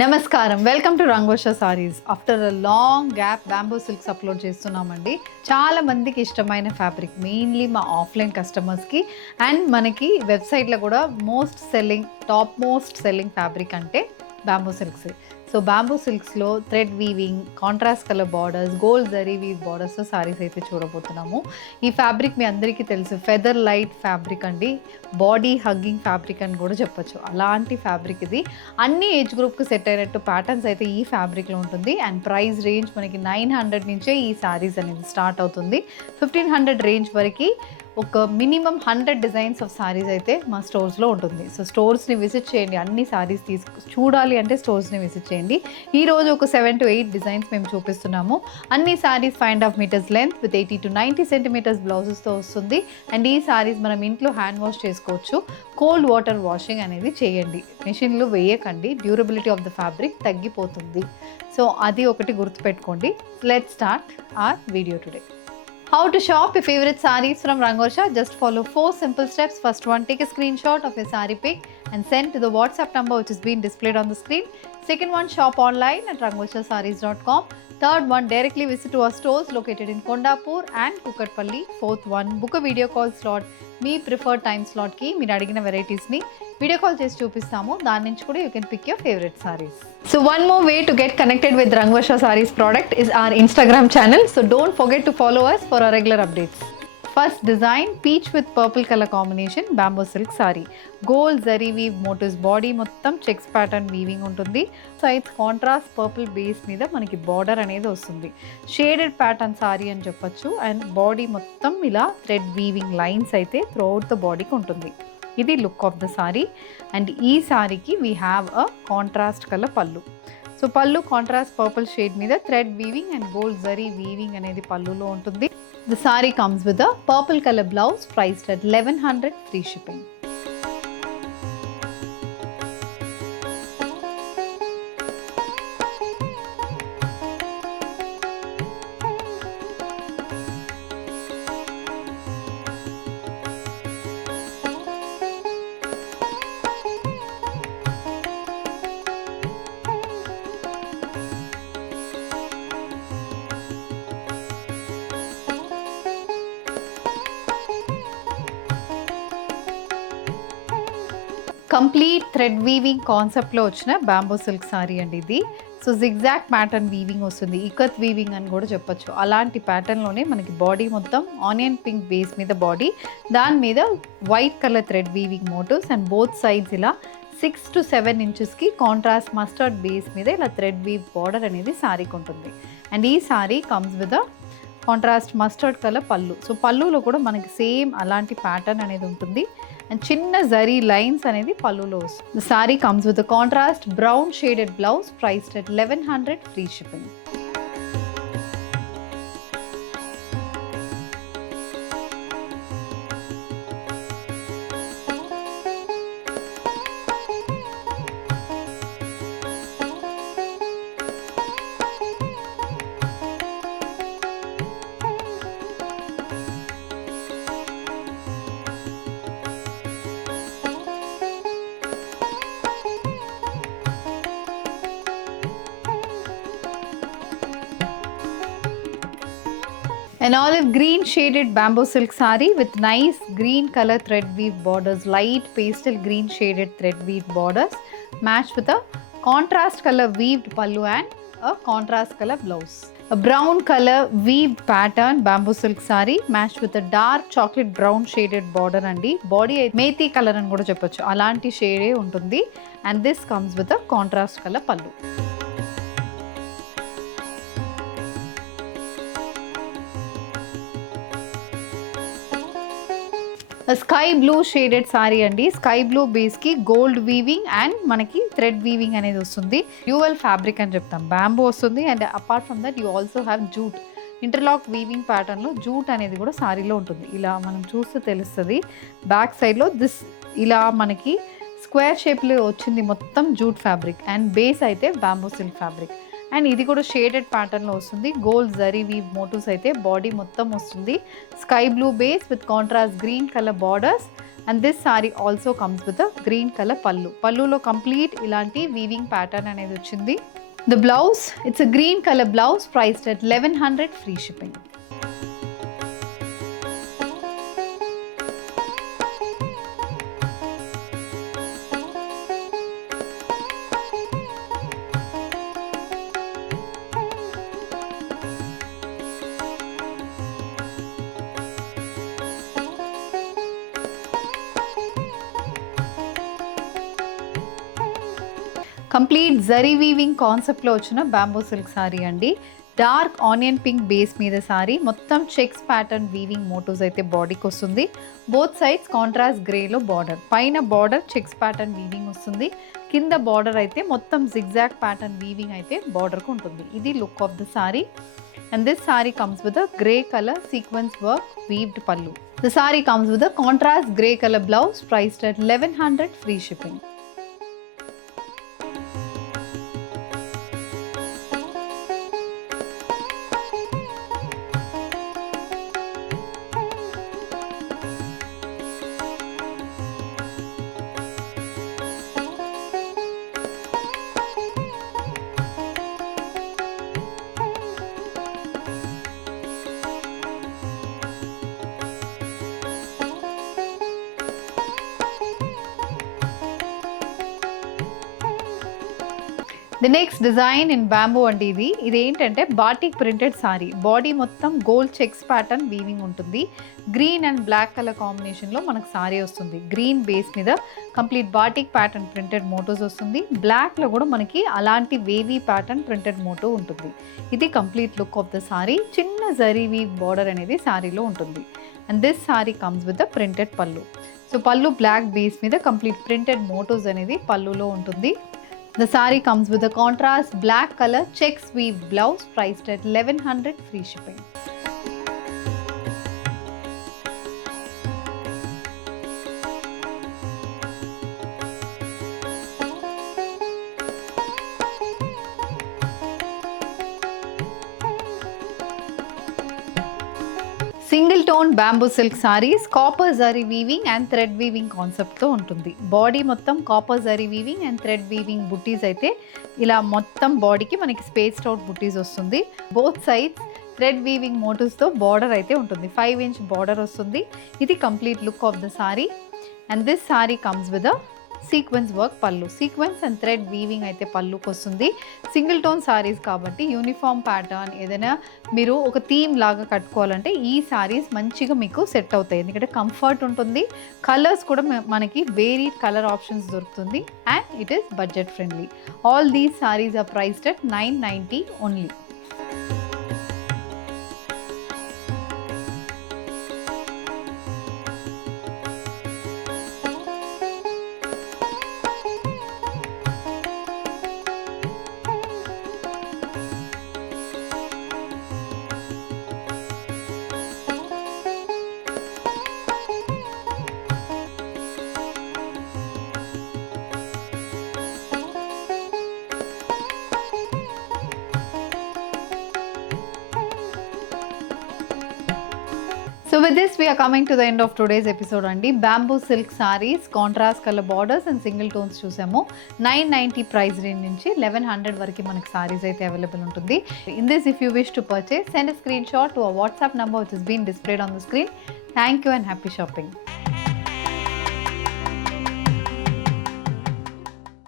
నమస్కారం, welcome to Rangosha Sarees. After a long gap bamboo silks upload చేస్తున్నామండి. చాలా మందికి ఇష్టమైన ఫ్యాబ్రిక్, మెయిన్లీ మా ఆఫ్లైన్ కస్టమర్స్కి అండ్ మనకి వెబ్సైట్లో కూడా టాప్ మోస్ట్ సెల్లింగ్ ఫ్యాబ్రిక్ అంటే బ్యాంబూ సిల్క్స్. సో బ్యాంబూ సిల్క్స్లో thread weaving, contrast colour borders, gold zari weave బార్డర్స్తో సారీస్ అయితే చూడబోతున్నాము. ఈ ఫ్యాబ్రిక్ మీ అందరికీ తెలుసు, ఫెదర్ లైట్ ఫ్యాబ్రిక్ అండి, బాడీ హగ్గింగ్ ఫ్యాబ్రిక్ అని కూడా చెప్పొచ్చు. అలాంటి ఫ్యాబ్రిక్ ఇది. అన్ని ఏజ్ గ్రూప్కి సెట్ అయినట్టు ప్యాటర్న్స్ అయితే ఈ ఫ్యాబ్రిక్లో ఉంటుంది. అండ్ ప్రైస్ రేంజ్ మనకి 900 నుంచే ఈ సారీస్ అనేది స్టార్ట్ అవుతుంది. 1500 రేంజ్ వరకు ఒక మినిమం 100 డిజైన్స్ ఆఫ్ సారీస్ అయితే మా స్టోర్స్లో ఉంటుంది. సో స్టోర్స్ని విజిట్ చేయండి. అన్ని సారీస్ చూడాలి అంటే స్టోర్స్ని విజిట్ చేయండి. ఈరోజు ఒక 7 to 8 డిజైన్స్ మేము చూపిస్తున్నాము. అన్ని సారీస్ 5.5 meters లెంత్ విత్ 80 to 90 centimeters బ్లౌజెస్తో వస్తుంది. అండ్ ఈ సారీస్ మనం ఇంట్లో హ్యాండ్ వాష్ చేసుకోవచ్చు. కోల్డ్ వాటర్ వాషింగ్ అనేది చేయండి, మెషిన్లో వేయకండి, డ్యూరబిలిటీ ఆఫ్ ద ఫ్యాబ్రిక్ తగ్గిపోతుంది. సో అది ఒకటి గుర్తుపెట్టుకోండి. Let's start our video today. How to shop your favorite sarees from Rangosha? Just follow 4 simple steps. First one, take a screenshot of your saree pic and send to the WhatsApp number which is being displayed on the screen. Second one, shop online at rangoshasarees.com. Third one, directly visit to our stores located in Kondapur and Kukatpalli. Fourth one, book a video call slot. మీ preferred time స్లాట్కి మీరు అడిగిన వెరైటీస్ని video call చేసి చూపిస్తాము. దాని నుంచి కూడా you can pick your favourite saris. So one more way to get connected with Rangosha Sarees product is our Instagram channel. So don't forget to follow us for our regular updates. First design, peach with purple colour combination bamboo silk sari. Gold zari weave motifs, body మొత్తం checks pattern weaving ఉంటుంది. Sides contrast purple base మీద మనకి బార్డర్ అనేది వస్తుంది. Shaded pattern sorry అని చెప్పొచ్చు. And body మొత్తం ఇలా థ్రెడ్ వీవింగ్ లైన్స్ అయితే త్రూఅవుట్ ద బాడీకి ఉంటుంది. ఇది look of the sari. And ఈ సారీకి we have a contrast colour pallu. So pallu contrast purple shade మీద thread weaving and gold zari weaving అనేది పళ్ళులో ఉంటుంది. The saree comes with a purple color blouse priced at 1100 free shipping. Complete thread weaving కాన్సెప్ట్లో వచ్చిన bamboo silk sorry అండి ఇది. So zigzag pattern weaving వస్తుంది, ఇకత్ వీవింగ్ అని కూడా చెప్పొచ్చు. అలాంటి ప్యాటర్న్లోనే మనకి బాడీ మొత్తం ఆనియన్ పింక్ బేస్ మీద బాడీ, దాని మీద white colour thread weaving motifs and both sides ఇలా 6 to 7 inchesకి కాంట్రాస్ట్ మస్టర్డ్ బేస్ మీద ఇలా థ్రెడ్ వీవ్ బార్డర్ అనేది సారీకి ఉంటుంది. అండ్ ఈ sorry comes with a contrast mustard colour pallu. సో పళ్ళులో కూడా మనకి సేమ్ అలాంటి ప్యాటర్న్ అనేది ఉంటుంది. అండ్ చిన్న జరీ లైన్స్ అనేది పళ్ళులో వస్తుంది. The sorry comes with contrast brown shaded blouse priced at 1100 free shipping. An olive green shaded bamboo silk saree with nice green color thread weave borders, light pastel green shaded thread weave borders matched with a contrast color weaved pallu and a contrast color blouse. A brown color weaved pattern bamboo silk saree matched with a dark chocolate brown shaded border andi. Body methi color అని కూడా చెప్పొచ్చు, అలాంటి షేడే ఉంటుంది. And this comes with a contrast color pallu. Sky blue shaded sari అండి. Sky blue బేస్కి gold weaving and మనకి thread weaving అనేది వస్తుంది. డ్యూయల్ ఫ్యాబ్రిక్ అని చెప్తాం. బ్యాంబూ వస్తుంది and apart from that you also have jute. Interlock weaving ప్యాటర్న్లో jute అనేది కూడా సారీలో ఉంటుంది. ఇలా మనం చూస్తే తెలుస్తుంది. బ్యాక్ సైడ్లో ఇలా మనకి స్క్వేర్ షేప్లో వచ్చింది మొత్తం జూట్ ఫ్యాబ్రిక్ అండ్ బేస్ అయితే బ్యాంబూ సిల్క్ ఫ్యాబ్రిక్. అండ్ ఇది కూడా షేడెడ్ ప్యాటర్న్లో వస్తుంది. గోల్డ్ జరీ వీవ్ మోటివ్స్ అయితే బాడీ మొత్తం వస్తుంది. Sky blue base with contrast green colour borders and this sorry also comes with a green colour పళ్ళు. పళ్ళులో కంప్లీట్ ఇలాంటి వీవింగ్ ప్యాటర్న్ అనేది వచ్చింది. The blouse, it's a green colour blouse, priced at 1100, free shipping. Complete zari వీవింగ్ కాన్సెప్ట్లో వచ్చిన bamboo silk sorry అండి. Dark onion pink base మీద సారీ, మొత్తం చెక్స్ ప్యాటర్న్ వీవింగ్ మోటివ్స్ అయితే బాడీకి వస్తుంది. బోత్ సైడ్స్ కాంట్రాస్ట్ గ్రేలో బార్డర్, పైన బార్డర్ చెక్స్ ప్యాటర్న్ వీవింగ్ వస్తుంది, కింద బార్డర్ అయితే మొత్తం జిగ్జాగ్ ప్యాటర్న్ వీవింగ్ అయితే బార్డర్కి ఉంటుంది. ఇది look of the sorry. And this saree comes with a grey color sequence work weaved pallu. The saree comes with a contrast grey color blouse, priced at 1100, free shipping. The next design in bamboo అండి. ఇది ఏంటంటే batik printed sorry, body మొత్తం gold checks pattern weaving ఉంటుంది. Green and black colour కాంబినేషన్లో మనకు సారీ వస్తుంది. Green base మీద complete batik pattern printed మోటోస్ వస్తుంది. బ్లాక్లో కూడా మనకి అలాంటి వేవీ ప్యాటర్న్ ప్రింటెడ్ మోటో ఉంటుంది. ఇది complete look of the sorry. చిన్న జరీ వీవ్ బార్డర్ అనేది సారీలో ఉంటుంది. And this sari comes with the printed పళ్ళు. సో పళ్ళు బ్లాక్ బేస్ మీద కంప్లీట్ ప్రింటెడ్ మోటోస్ అనేది పళ్ళులో ఉంటుంది. The saree comes with a contrast black color checks weave blouse, priced at 1100, free shipping. Single tone bamboo silk saris, copper zari weaving and thread weaving కాన్సెప్ట్తో ఉంటుంది. Body మొత్తం copper zari weaving and thread weaving buttis అయితే ఇలా మొత్తం బాడీకి మనకి స్పేస్డ్ అవుట్ బుట్టీస్ వస్తుంది. Both sides thread weaving మోటివ్స్తో బార్డర్ అయితే ఉంటుంది. 5 inch బార్డర్ వస్తుంది. ఇది complete look of the sari. And this sari comes with a sequence work pallu. Sequence and thread weaving అయితే పళ్ళుకి వస్తుంది. సింగిల్ టోన్ సారీస్ కాబట్టి యూనిఫామ్ ప్యాటర్న్ ఏదైనా మీరు ఒక థీమ్ లాగా కట్టుకోవాలంటే ఈ సారీస్ మంచిగా మీకు సెట్ అవుతాయి. ఎందుకంటే కంఫర్ట్ ఉంటుంది, కలర్స్ కూడా మనకి వేరీడ్ కలర్ ఆప్షన్స్ దొరుకుతుంది, and it is budget friendly. All these saris are priced at 990 only. So with this we are coming to the end of today's episode అండి. Bamboo silk saris, contrast colour borders and single tones చూసాము. 990 price range నుంచి 1100 వరకు మనకి సారీస్ అయితే అవైలబుల్ ఉంటుంది. In this if you wish to purchase, send a screenshot to our WhatsApp number which has been displayed on the screen. Thank you and happy shopping.